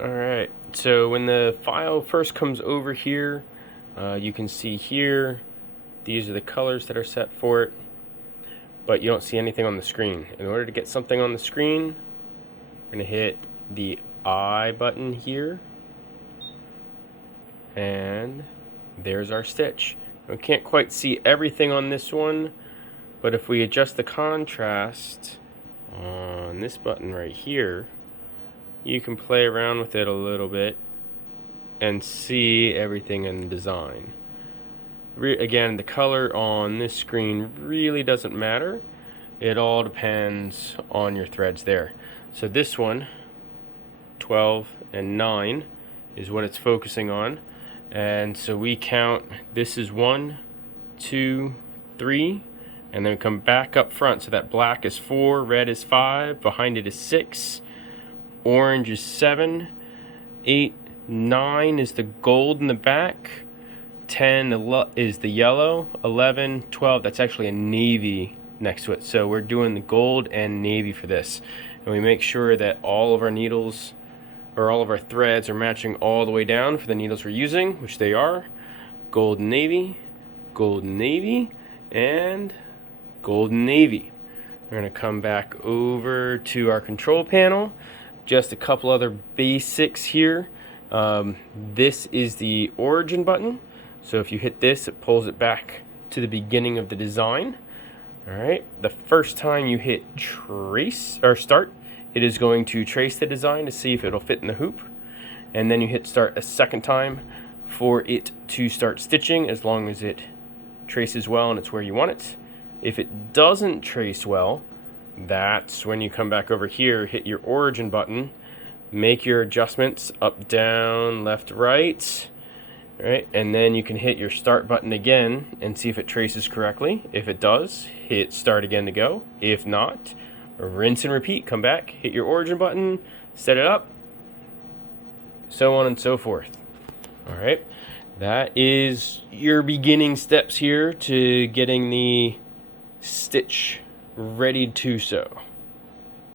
Alright, so when the file first comes over here, you can see here, these are the colors that are set for it, but you don't see anything on the screen. In order to get something on the screen, we're going to hit the I button here, and there's our stitch. We can't quite see everything on this one, but if we adjust the contrast on this button right here, you can play around with it a little bit and see everything in the design. Again, the color on this screen really doesn't matter. It all depends on your threads there. So this one, 12 and 9, is what it's focusing on. And so we count, this is 1, 2, 3, and then we come back up front. So that black is 4, red is 5, behind it is 6, orange is 7, 8, 9 is the gold in the back, 10 is the yellow, 11, 12, that's actually a navy next to it. So we're doing the gold and navy for this. And we make sure that all of our needles, or all of our threads, are matching all the way down for the needles we're using, which they are. Gold and navy, and gold and navy. We're going to come back over to our control panel. Just a couple other basics here. This is the origin button. So if you hit this, it pulls it back to the beginning of the design. Alright, the first time you hit trace or start, it is going to trace the design to see if it'll fit in the hoop. And then you hit start a second time for it to start stitching, as long as it traces well and it's where you want it. If it doesn't trace well, that's when you come back over here, hit your origin button, make your adjustments up, down, left, right. Right, and then you can hit your start button again and see if it traces correctly. If it does, hit start again to go. If not, rinse and repeat. Come back, hit your origin button, set it up, so on and so forth. Alright, that is your beginning steps here to getting the stitch ready to sew.